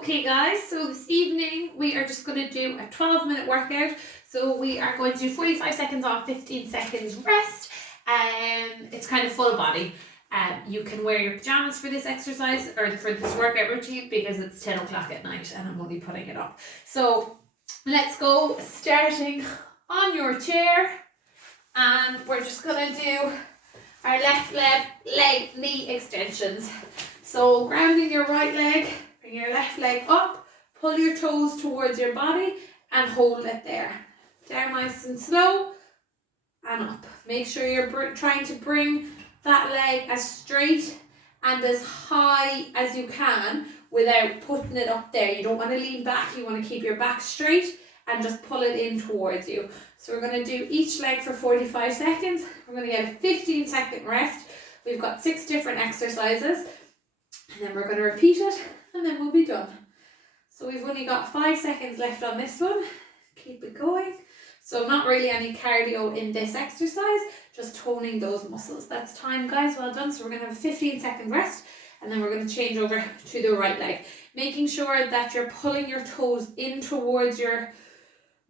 Okay guys, so this evening we are just going to do a 12-minute workout. So we are going to do 45 seconds on, 15 seconds rest. It's kind of full body. You can wear your pajamas for this exercise or for this workout routine because it's 10 o'clock at night and I'm only putting it up. So let's go, starting on your chair, and we're just going to do our left leg knee extensions. So grounding your right leg, bring your left leg up, pull your toes towards your body and hold it there. Down nice and slow and up. Make sure you're trying to bring that leg as straight and as high as you can without putting it up there. You don't want to lean back, you want to keep your back straight and just pull it in towards you. So we're going to do each leg for 45 seconds. We're going to get a 15-second rest. We've got 6 different exercises. And then we're going to repeat it and then we'll be done. So we've only got 5 seconds left on this one. Keep it going. So not really any cardio in this exercise, just toning those muscles. That's time, guys. Well done. So we're going to have a 15-second rest and then we're going to change over to the right leg. Making sure that you're pulling your toes in towards your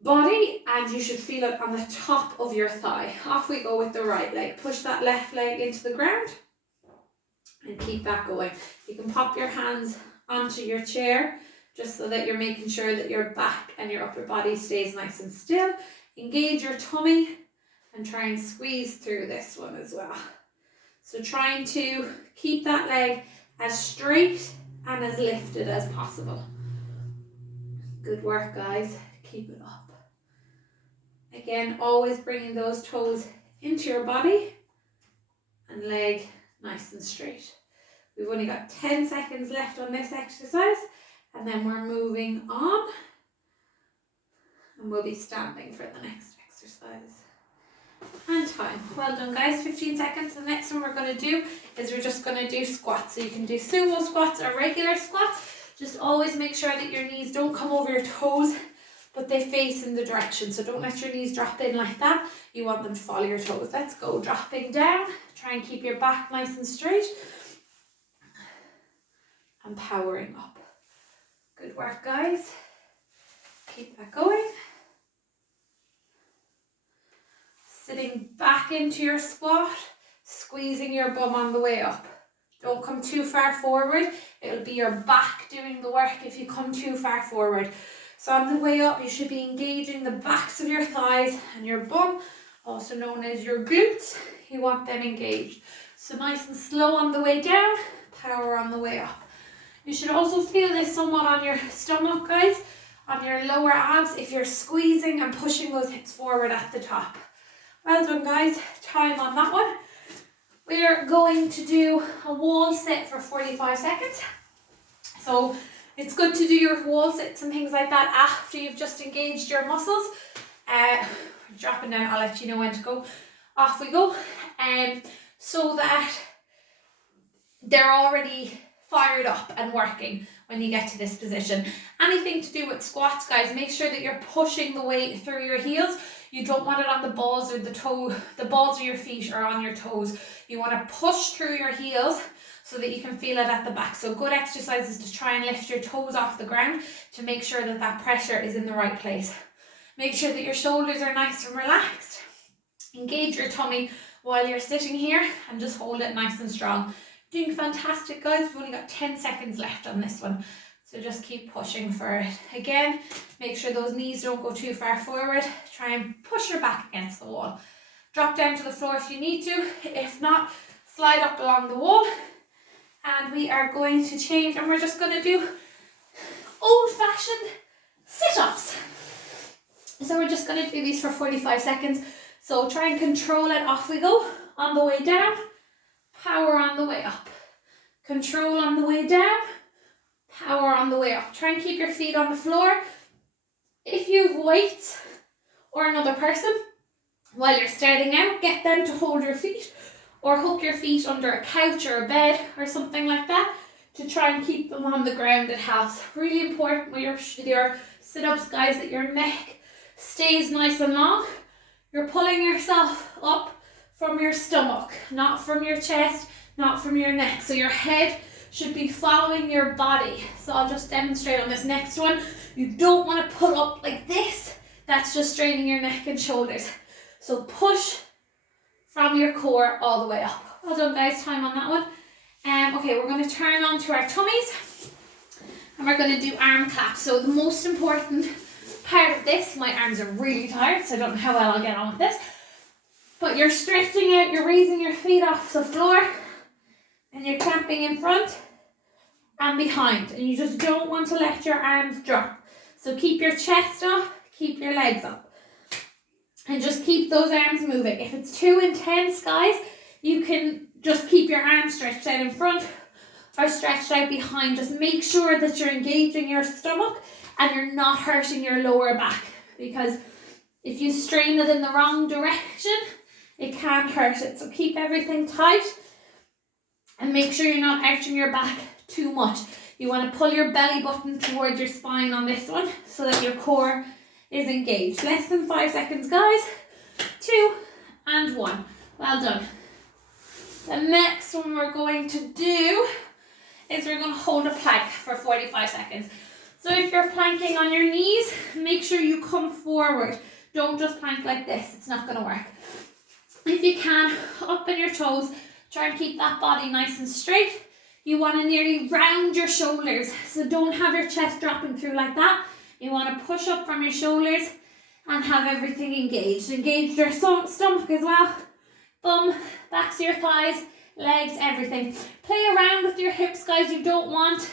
body and you should feel it on the top of your thigh. Off we go with the right leg. Push that left leg into the ground and keep that going. You can pop your hands onto your chair just so that you're making sure that your back and your upper body stays nice and still. Engage your tummy and try and squeeze through this one as well. So trying to keep that leg as straight and as lifted as possible. Good work, guys. Keep it up. Again, always bringing those toes into your body and leg nice and straight. We've only got 10 seconds left on this exercise and then we're moving on and we'll be standing for the next exercise. And time. Well done, guys. 15 seconds. The next one we're going to do is we're just going to do squats. So you can do sumo squats or regular squats. Just always make sure that your knees don't come over your toes, but they face in the direction. So don't let your knees drop in like that. You want them to follow your toes. Let's go. Dropping down. Try and keep your back nice and straight. And powering up. Good work, guys. Keep that going. Sitting back into your squat, squeezing your bum on the way up. Don't come too far forward. It'll be your back doing the work if you come too far forward. So on the way up, you should be engaging the backs of your thighs and your bum, also known as your glutes. You want them engaged. So nice and slow on the way down, power on the way up. You should also feel this somewhat on your stomach, guys, on your lower abs if you're squeezing and pushing those hips forward at the top. Well done, guys. Time on that one. We're going to do a wall sit for 45 seconds. So it's good to do your wall sits and things like that after you've just engaged your muscles. Dropping down, I'll let you know when to go. Off we go. So that they're already fired up and working when you get to this position. Anything to do with squats, guys, make sure that you're pushing the weight through your heels. You don't want it on the balls or the balls of your feet or on your toes. You want to push through your heels so that you can feel it at the back. So good exercises to try and lift your toes off the ground to make sure that that pressure is in the right place. Make sure that your shoulders are nice and relaxed. Engage your tummy while you're sitting here and just hold it nice and strong. Doing fantastic, guys. We've only got 10 seconds left on this one. So just keep pushing for it. Again, make sure those knees don't go too far forward. Try and push your back against the wall. Drop down to the floor if you need to. If not, slide up along the wall. And we are going to change and we're just going to do old-fashioned sit-ups. So we're just going to do these for 45 seconds. So try and control it. Off we go. On the way down, power on the way up. Control on the way down, power on the way up. Try and keep your feet on the floor. If you have weights or another person while you're starting out, get them to hold your feet or hook your feet under a couch or a bed or something like that to try and keep them on the ground. It helps. Really important with your sit-ups, guys, that your neck stays nice and long. You're pulling yourself up from your stomach, not from your chest, not from your neck. So your head should be following your body. So I'll just demonstrate on this next one. You don't want to pull up like this. That's just straining your neck and shoulders. So push from your core all the way up. Well done guys, time on that one. Okay, we're going to turn on to our tummies and we're going to do arm claps. So the most important part of this, my arms are really tired, so I don't know how well I'll get on with this, but you're stretching out, you're raising your feet off the floor and you're clapping in front and behind, and you just don't want to let your arms drop. So keep your chest up, keep your legs up, and just keep those arms moving. If it's too intense, guys, you can just keep your arms stretched out in front or stretched out behind. Just make sure that you're engaging your stomach and you're not hurting your lower back, because if you strain it in the wrong direction, it can hurt it. So keep everything tight and make sure you're not arching your back too much. You want to pull your belly button towards your spine on this one so that your core is engaged. Less than 5 seconds, guys. 2 and 1. Well done. The next one we're going to do is we're going to hold a plank for 45 seconds. So if you're planking on your knees, make sure you come forward. Don't just plank like this. It's not going to work. If you can, up on your toes, try and keep that body nice and straight. You want to nearly round your shoulders. So don't have your chest dropping through like that. You want to push up from your shoulders and have everything engaged. Engage your stomach as well. Bum, backs of your thighs, legs, everything. Play around with your hips, guys. You don't want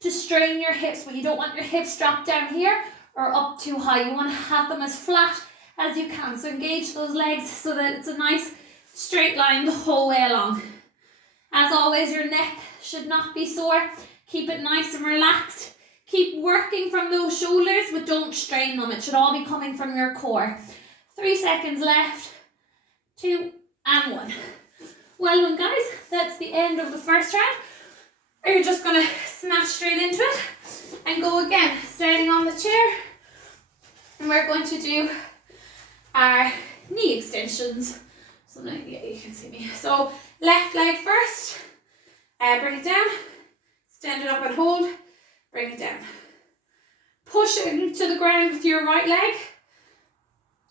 to strain your hips, but you don't want your hips dropped down here or up too high. You want to have them as flat as you can. So engage those legs so that it's a nice straight line the whole way along. As always, your neck should not be sore. Keep it nice and relaxed. Keep working from those shoulders, but don't strain them. It should all be coming from your core. 3 seconds left. 2 and 1. Well done, guys. That's the end of the first round. We're just going to smash straight into it and go again, standing on the chair. And we're going to do our knee extensions. So now, yeah, you can see me. So left leg first. Bring it down. Stand it up and hold. Bring it down. Push it into the ground with your right leg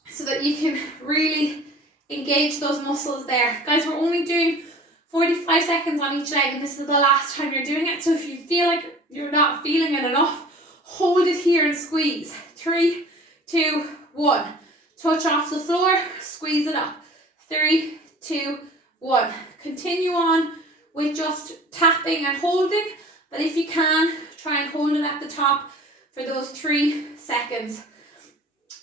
so that you can really engage those muscles there. Guys, we're only doing 45 seconds on each leg, and this is the last time you're doing it. So if you feel like you're not feeling it enough, hold it here and squeeze. 3, 2, 1. Touch off the floor, squeeze it up. 3, 2, 1. Continue on with just tapping and holding, but if you can, try and hold it at the top for those 3 seconds.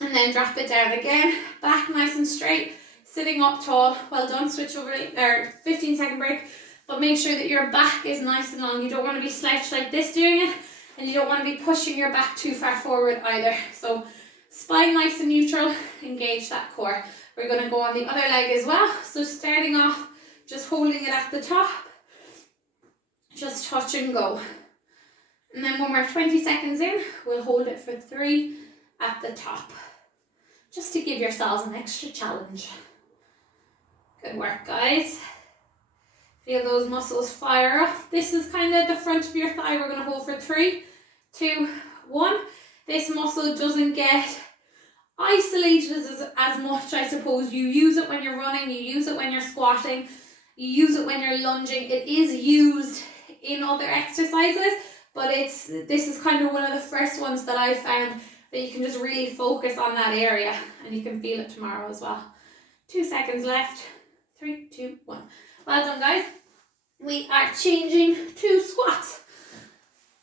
And then drop it down again. Back nice and straight. Sitting up tall. Well done. Switch over, or 15-second break. But make sure that your back is nice and long. You don't want to be slouched like this doing it, and you don't want to be pushing your back too far forward either. So spine nice and neutral. Engage that core. We're going to go on the other leg as well. So starting off, just holding it at the top. Just touch and go. And then when we're 20 seconds in, we'll hold it for 3 at the top. Just to give yourselves an extra challenge. Good work, guys. Feel those muscles fire up. This is kind of the front of your thigh. We're going to hold for 3, 2, 1. This muscle doesn't get isolated as much, I suppose. You use it when you're running, you use it when you're squatting, you use it when you're lunging. It is used in other exercises, but this is kind of one of the first ones that I found that you can just really focus on that area, and you can feel it tomorrow as well. 2 seconds left. 3, 2, 1. Well done, guys. We are changing to squats.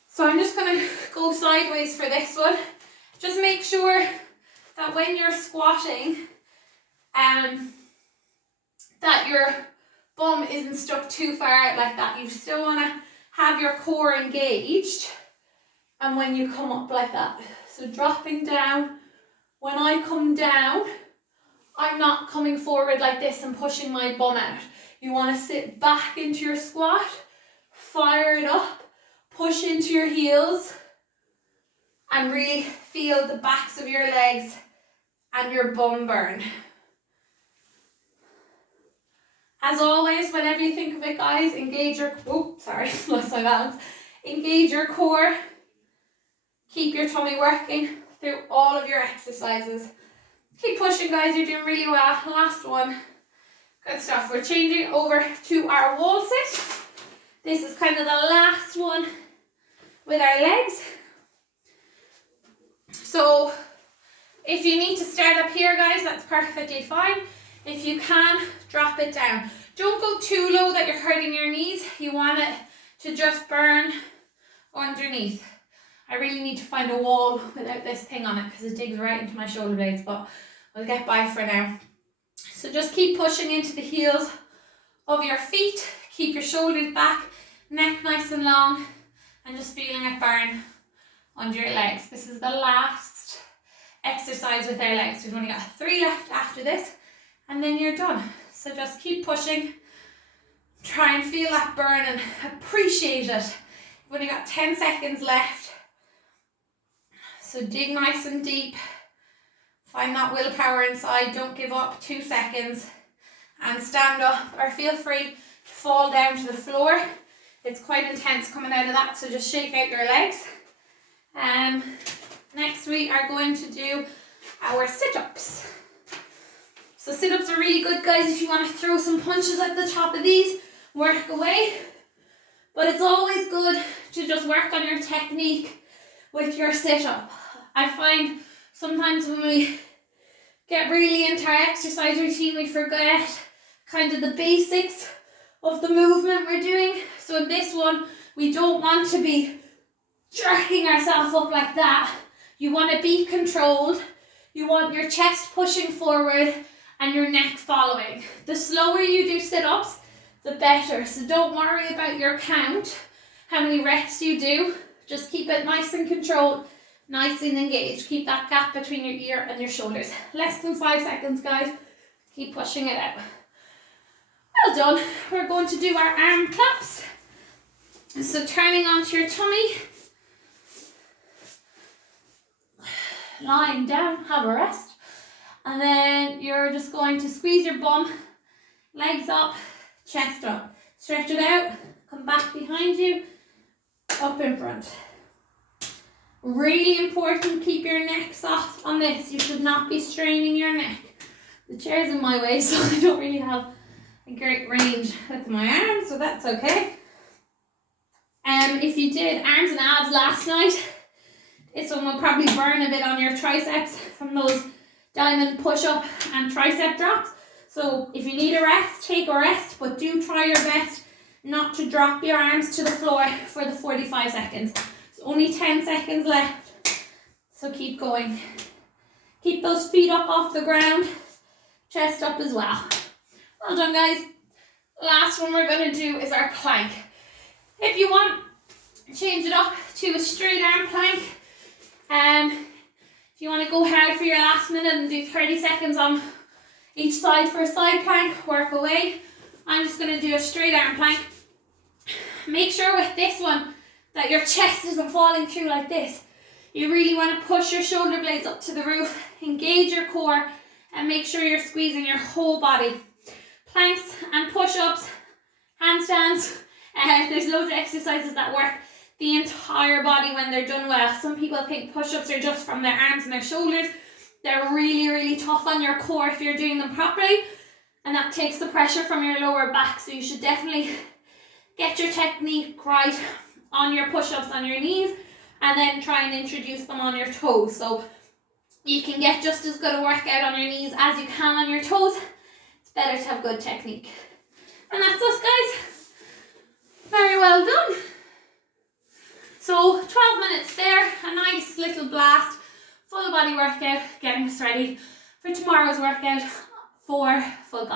So I'm just going to go sideways for this one. Just make sure that when you're squatting, that your bum isn't stuck too far out like that. You still want to have your core engaged, and when you come up like that. So dropping down. When I come down, I'm not coming forward like this and pushing my bum out. You want to sit back into your squat, fire it up, push into your heels, and really feel the backs of your legs and your bum burn. As always, whenever you think of it, guys, engage your, oh, sorry, lost my balance. Engage your core. Keep your tummy working through all of your exercises. Keep pushing, guys, you're doing really well. Last one. Good stuff. We're changing over to our wall sit. This is kind of the last one with our legs. So if you need to start up here, guys, that's perfectly fine. If you can, drop it down. Don't go too low that you're hurting your knees. You want it to just burn underneath. I really need to find a wall without this thing on it because it digs right into my shoulder blades, but we'll get by for now. So just keep pushing into the heels of your feet. Keep your shoulders back, neck nice and long, and just feeling it burn under your legs. This is the last exercise with our legs. We've only got 3 left after this, and then you're done. So just keep pushing. Try and feel that burn and appreciate it. We've only got 10 seconds left. So dig nice and deep. Find that willpower inside. Don't give up. 2 seconds. And stand up, or feel free to fall down to the floor. It's quite intense coming out of that, so just shake out your legs. Next we are going to do our sit-ups. So sit-ups are really good, guys, if you want to throw some punches at the top of these, work away. But it's always good to just work on your technique with your sit-up. I find sometimes when we get really into our exercise routine, we forget kind of the basics of the movement we're doing. So in this one, we don't want to be jerking ourselves up like that. You want to be controlled. You want your chest pushing forward and your neck following. The slower you do sit-ups, the better. So don't worry about your count, how many reps you do. Just keep it nice and controlled, nice and engaged. Keep that gap between your ear and your shoulders. Less than 5 seconds, guys. Keep pushing it out. Well done. We're going to do our arm claps. So turning onto your tummy, lying down, have a rest. And then you're just going to squeeze your bum, legs up, chest up. Stretch it out, come back behind you, up in front. Really important, keep your neck soft on this. You should not be straining your neck. The chair's in my way, so I don't really have a great range with my arms, so that's okay. If you did arms and abs last night, this one will probably burn a bit on your triceps from those diamond push-up and tricep drops. So if you need a rest, take a rest, but do try your best not to drop your arms to the floor for the 45 seconds. It's only 10 seconds left, so keep going. Keep those feet up off the ground, chest up as well. Well done, guys. Last one we're going to do is our plank. If you want, change it up to a straight arm plank. If you want to go hard for your last minute and do 30 seconds on each side for a side plank, work away. I'm just going to do a straight arm plank. Make sure with this one that your chest isn't falling through like this. You really want to push your shoulder blades up to the roof, engage your core, and make sure you're squeezing your whole body. Planks and push-ups, handstands, there's loads of exercises that work the entire body when they're done well. Some people think push-ups are just from their arms and their shoulders. They're really, really tough on your core if you're doing them properly, and that takes the pressure from your lower back. So you should definitely get your technique right on your push-ups on your knees, and then try and introduce them on your toes. So you can get just as good a workout on your knees as you can on your toes. It's better to have good technique. And that's us, guys. Very well done. So 12 minutes there, a nice little blast, full body workout, getting us ready for tomorrow's workout for full body.